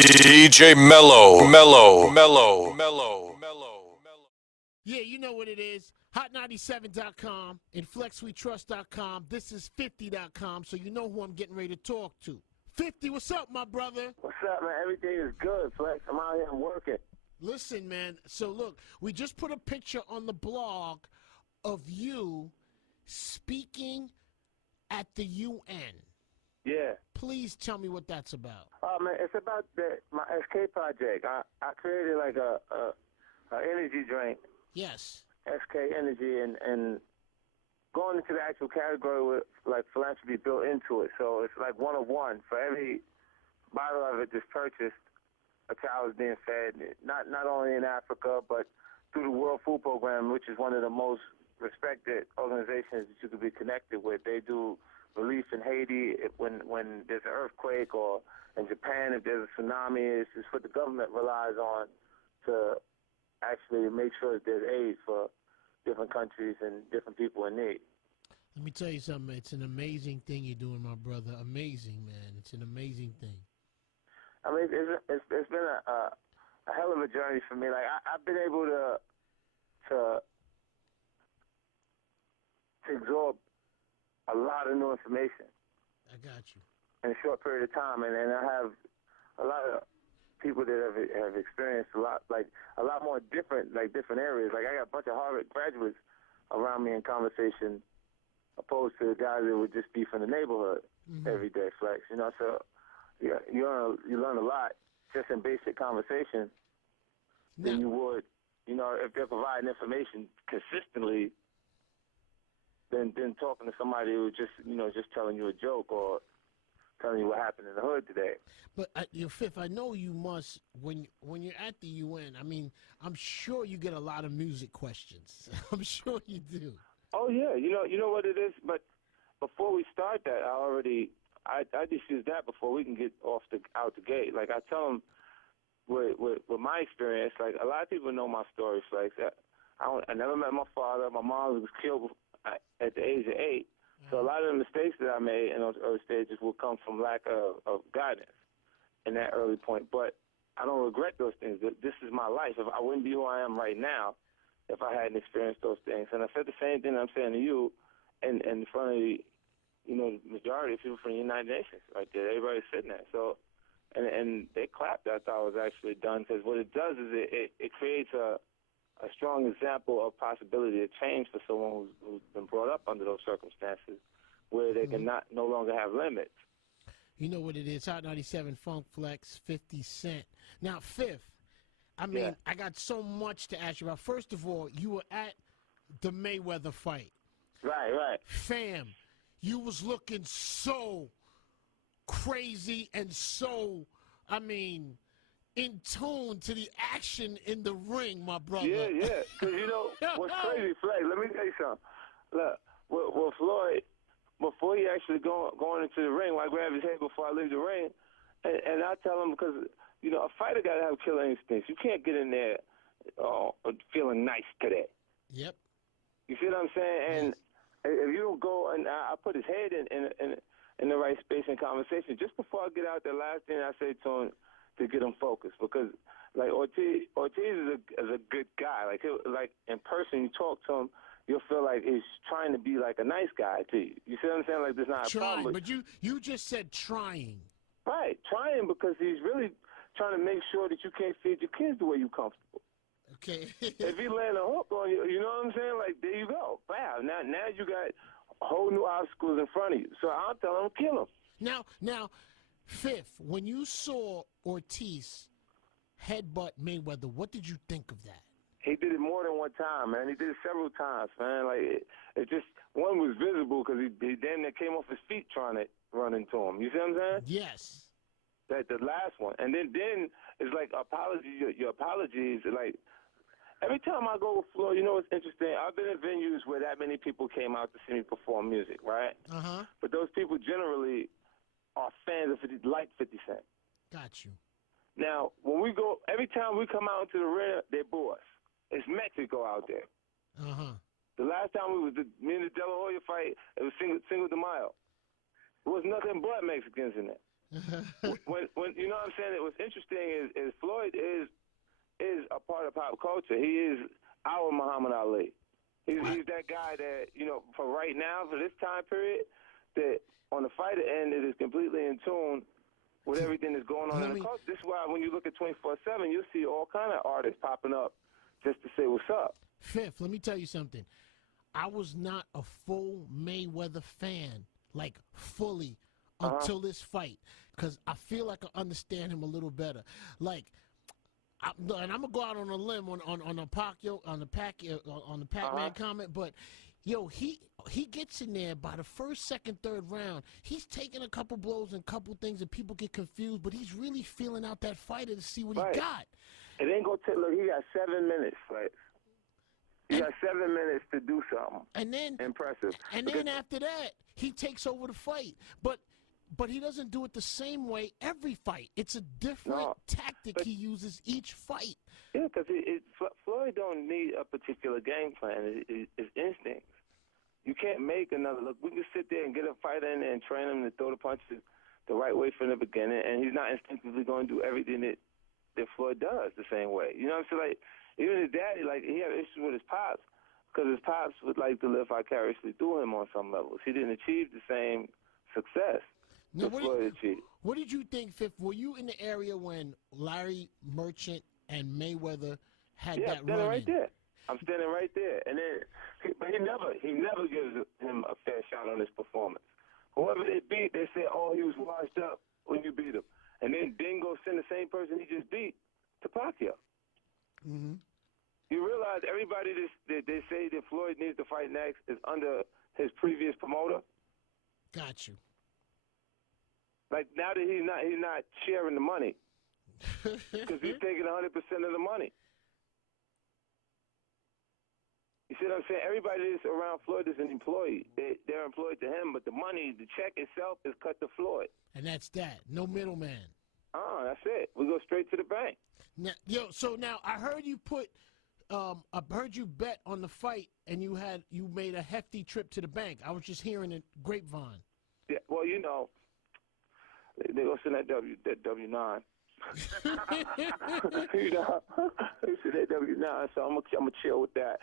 DJ Mellow. Yeah, you know what it is. Hot97.com and FlexWeTrust.com. This is 50.com, so you know who I'm getting ready to talk to. 50, what's up, my brother? What's up, man? Everything is good, Flex. I'm out here and working. Listen, man, so look, we just put a picture on the blog of you speaking at the UN. Yeah. Please tell me what that's about. Oh, man, it's about my SK project. I created like a energy drink, Yes. SK Energy, and going into the actual category with like philanthropy built into it. So it's like one of one. For every bottle of it that's purchased, a child is being fed, not only in Africa, but through the World Food Program, which is one of the most respected organizations that you could be connected with. They do relief in Haiti when there's an earthquake, or in Japan if there's a tsunami. It's just what the government relies on to actually make sure that there's aid for different countries and different people in need. Let me tell you something. It's an amazing thing you're doing, my brother. Amazing, man. It's an amazing thing. I mean, it's been a hell of a journey for me. Like I've been able to absorb a lot of new information I got you. in a short period of time, and I have a lot of people that have experienced a lot more different areas. Like I got a bunch of Harvard graduates around me in conversation, opposed to the guys that would just be from the neighborhood every day, Flex. You know, so yeah, you learn a lot just in basic conversation than you would, you know, if they're providing information consistently than talking to somebody who just telling you a joke or telling you what happened in the hood today. But Fifth, I know you must when you're at the UN. I mean, I'm sure you get a lot of music questions. I'm sure you do. Oh yeah, you know what it is. But before we start that, I just use that before we can get out the gate. Like I tell them with my experience. Like a lot of people know my story. Like I never met my father. My mom was killed at the age of 8. So a lot of the mistakes that I made in those early stages will come from lack of guidance in that early point. But I don't regret those things. This is my life. If I wouldn't be who I am right now if I hadn't experienced those things. And I said the same thing I'm saying to you in front of the majority of people from the United Nations right there. Everybody's sitting there. So, and they clapped after I was actually done, because what it does is it creates a strong example of possibility of change for someone who's been brought up under those circumstances where they can no longer have limits. You know what it is. Hot 97 Funk Flex, 50 Cent. Now, Fifth, I mean, I got so much to ask you about. First of all, you were at the Mayweather fight. Right. Fam, you was looking so crazy and so, I mean, in tune to the action in the ring, my brother. Yeah. Because, what's crazy, Flex, let me tell you something. Look, with Floyd, before he actually going into the ring, I grab his head before I leave the ring, and I tell him, because, a fighter got to have killer instincts. You can't get in there feeling nice today. Yep. You see what I'm saying? And if you don't go, and I put his head in the right space in conversation, just before I get out there, last thing I say to him to get him focused, because like Ortiz is a good guy. Like in person, you talk to him, you'll feel like he's trying to be like a nice guy to you. You see what I'm saying? Like there's not a problem. But you just said trying. Right, trying, because he's really trying to make sure that you can't feed your kids the way you're comfortable. Okay. If he land a hook on you, you know what I'm saying? Like, there you go. Wow. Now you got whole new obstacles in front of you. So I'll tell him, kill him. Now, Fifth, when you saw Ortiz headbutt Mayweather, what did you think of that? He did it more than one time, man. He did it several times, man. Like, it just, one was visible because he damn near came off his feet trying to run into him. You see what I'm saying? Yes. The last one. And then it's like your apologies, like, every time I go with Floyd, what's interesting? I've been in venues where that many people came out to see me perform music, right? Uh-huh. But those people generally are fans of 50 Cent. Got you. Now, when we go, every time we come out into the arena, they boo us. It's Mexico out there. Uh-huh. The last time me and the De La Hoya fight, it was Cinco de Mayo. There was nothing but Mexicans in there. when you know what I'm saying. What's interesting is Floyd is a part of pop culture. He is our Muhammad Ali. He's that guy that, for right now, for this time period, that on the fighter end, it is completely in tune with everything that's going on in the culture. This is why when you look at 24/7, you'll see all kind of artists popping up just to say what's up. Fifth, let me tell you something. I was not a full Mayweather fan, like fully, until this fight, because I feel like I understand him a little better. Like, and I'm gonna go out on a limb on the Pacquiao on the Pac-Man comment, but yo, he gets in there by the first, second, third round. He's taking a couple blows and couple things, and people get confused. But he's really feeling out that fighter to see what he got. It ain't gonna take. Look, he got 7 minutes, right? He got 7 minutes to do something. And then impressive. And then after that, he takes over the fight. But he doesn't do it the same way every fight. It's a different tactic he uses each fight. Yeah, because Floyd don't need a particular game plan. It's instincts. You can't make another look. We can sit there and get a fighter in there and train him to throw the punches the right way from the beginning, and he's not instinctively going to do everything that Floyd does the same way. You know what I'm saying? Like, even his daddy, like, he had issues with his pops because his pops would like to live vicariously through him on some levels. He didn't achieve the same success. Now, what did you think, Fifth? Were you in the area when Larry Merchant and Mayweather had that run? Yeah, I'm standing right there. I'm standing right there. And then, but he never gives him a fair shot on his performance. Whoever they beat, they say, oh, he was washed up when you beat him. And then go send the same person he just beat to Pacquiao. Mm-hmm. You realize everybody that they say that Floyd needs to fight next is under his previous promoter? Got you. Like, now that he's not sharing the money because he's taking 100% of the money. You see what I'm saying? Everybody that's around Floyd is an employee. They're employed to him, but the money, the check itself is cut to Floyd. And that's that. No middleman. Oh, that's it. We go straight to the bank. Now, so now I heard you bet on the fight, and you made a hefty trip to the bank. I was just hearing it grapevine. Yeah, well, they go send that W9. They send that W9, so I'm gonna chill with that.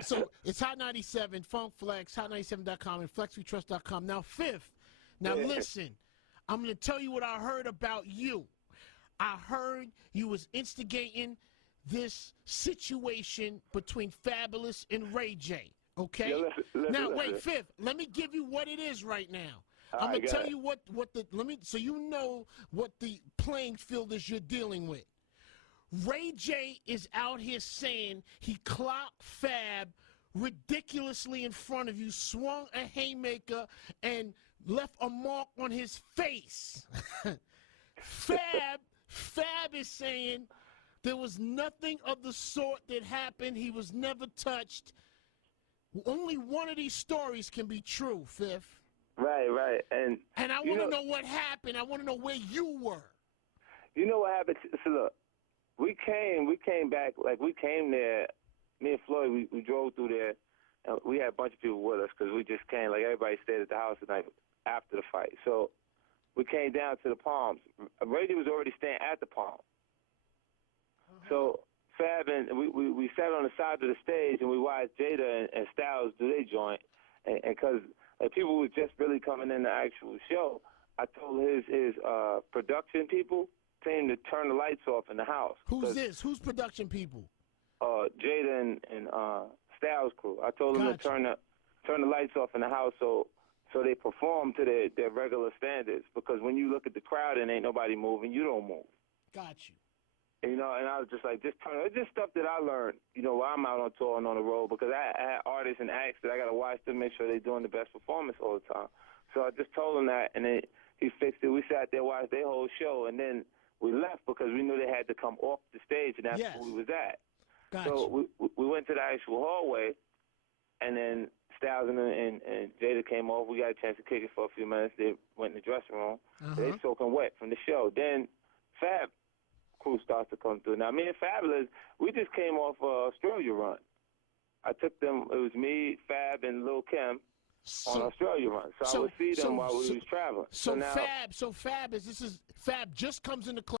So it's Hot 97, Funk Flex, Hot97.com, and FlexWeTrust.com. Now, Fifth. Now listen, I'm gonna tell you what I heard about you. I heard you was instigating this situation between Fabulous and Ray J. Okay. Yeah, now wait, Fifth. Let me give you what it is right now. I'm gonna tell you so you know what the playing field is you're dealing with. Ray J is out here saying he clocked Fab ridiculously in front of you, swung a haymaker, and left a mark on his face. Fab is saying there was nothing of the sort that happened. He was never touched. Only one of these stories can be true, Fifth. Right. And I want to know what happened. I want to know where you were. You know what happened? So look, we came back, like we came there, me and Floyd, we drove through there, and we had a bunch of people with us because we just came, like everybody stayed at the house the night after the fight. So we came down to the Palms. Brady was already staying at the Palms. So Fab and we sat on the side of the stage and we watched Jada and Styles do their joint, and because people were just really coming in the actual show, I told his production people came to turn the lights off in the house. Who's this? Who's production people? Jada and Styles crew. I told them to turn the lights off in the house so they perform to their regular standards. Because when you look at the crowd and ain't nobody moving, you don't move. Got you. And I was just like, it's just stuff that I learned, while I'm out on tour and on the road, because I had artists and acts that I got to watch to make sure they're doing the best performance all the time. So I just told him that, and then he fixed it. We sat there, watched their whole show, and then we left because we knew they had to come off the stage, and that's where we was at. So we went to the actual hallway, and then Styles and Jada came over. We got a chance to kick it for a few minutes. They went in the dressing room. They soaking wet from the show. Then Fab crew starts to come through. Now, me and Fabulous, we just came off Australia run. I took them. It was me, Fab, and Lil' Kim. on Australia run. So I would see them while we was traveling. So now, Fab is Fab just comes in the club.